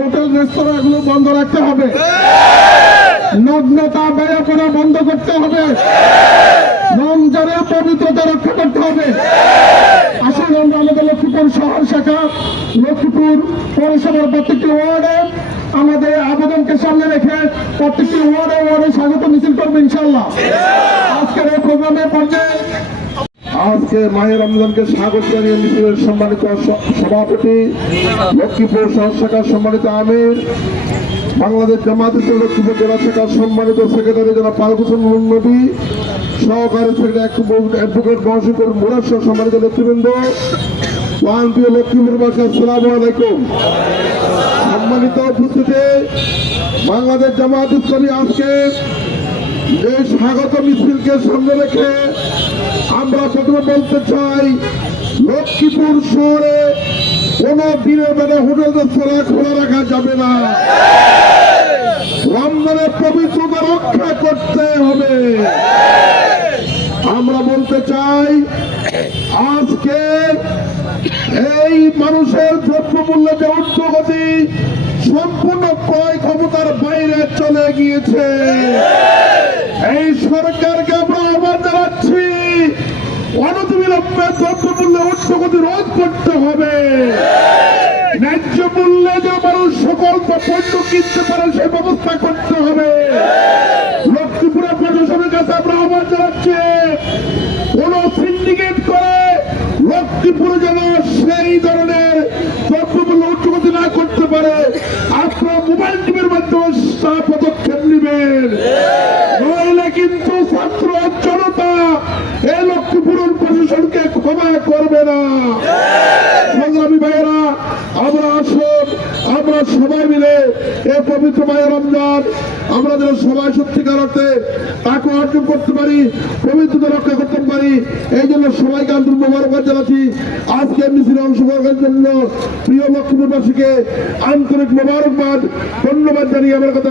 Hotel রেস্তোরাঁ গুলো বন্ধ রাখতে হবে। নগ্নতা ব্যয় করা বন্ধ করতে হবে। রমজানের পবিত্রতা রক্ষা করতে হবে। আসুন আমরা আমাদের লক্ষ্মীপুর শহর শাখা, লক্ষ্মীপুর পৌরসভার প্রত্যেকটি ওয়ার্ডে আমাদের আবেদনকে সামনে রেখে প্রত্যেকটি ওয়ার্ডে ওয়ার্ডে স্বাগত মিছিল করব ইনশাল্লাহ আজকের এই প্রোগ্রামে পর্যায়ে আজকে মাহে রমজানকে স্বাগত জানিয়ে মিছিলের সম্মানিত সভাপতি, লক্ষ্মীপুর শহর শাখার সম্মানিত আমির, বাংলাদেশ জামাত লক্ষ্মীপুর জেলা শাখার সম্মানিত সেক্রেটারি জেলা পালকুসন নবী, সহকারী সেক্রেটারি অ্যাডভোকেট মহাশিকুর মুরাদ সম্মানিত নেতৃবৃন্দ ওয়ান প্রিয় লক্ষ্মীপুরবাসী আসসালামু আলাইকুম। সম্মানিত উপস্থিতি, বাংলাদেশ জামাত ইসলামী আজকে এই স্বাগত মিছিলকে সামনে রেখে আমরা প্রথমে বলতে চাই, লক্ষ্মীপুর শহরে কোন দিনের বেলা হোটেল রেস্তোরাঁ খোলা রাখা যাবে না। রমজানের পবিত্রতা রক্ষা করতে হবে। আমরা বলতে চাই, আজকে এই মানুষের দ্রব্যমূল্য যে ঊর্ধ্বগতি সম্পূর্ণ ক্রয় ক্ষমতার বাইরে চলে গিয়েছে। এই সরকারকে আমরা আহ্বান জানাচ্ছি অনতিবিলম্বে দ্রব্যমূল্য রোধ করতে হবে। ন্যায্য যে মানুষ সকল পণ্য কিনতে পারে সেই ব্যবস্থা করতে হবে। লক্ষ্মীপুরের প্রশাসনের কাছে আমরা আহ্বান জানাচ্ছি সিন্ডিকেট করে লক্ষ্মীপুরে যেন সেই ধরনের দ্রব্যমূল্য ঊর্ধ্বগতি না করতে পারে। আপনারা মোবাইল টিভির মাধ্যমে পদক্ষেপ নেবেন। ক্ষমা করবে না। সংগ্রামী ভাইয়েরা, আমরা আসুন, আমরা সবাই মিলে এই পবিত্র মায়ের রমজান, আমরা যেন সবাই সত্যিকার অর্থে তাকে অর্জন করতে পারি পবিত্রতা রক্ষা করতে পারি, এই জন্য সবাইকে আন্তরিক মোবারকবাদ জানাচ্ছি। আজকে মিছিলে অংশগ্রহণের জন্য প্রিয় লক্ষ্মীপুরবাসীকে আন্তরিক মোবারকবাদ, ধন্যবাদ জানিয়ে আমার কথা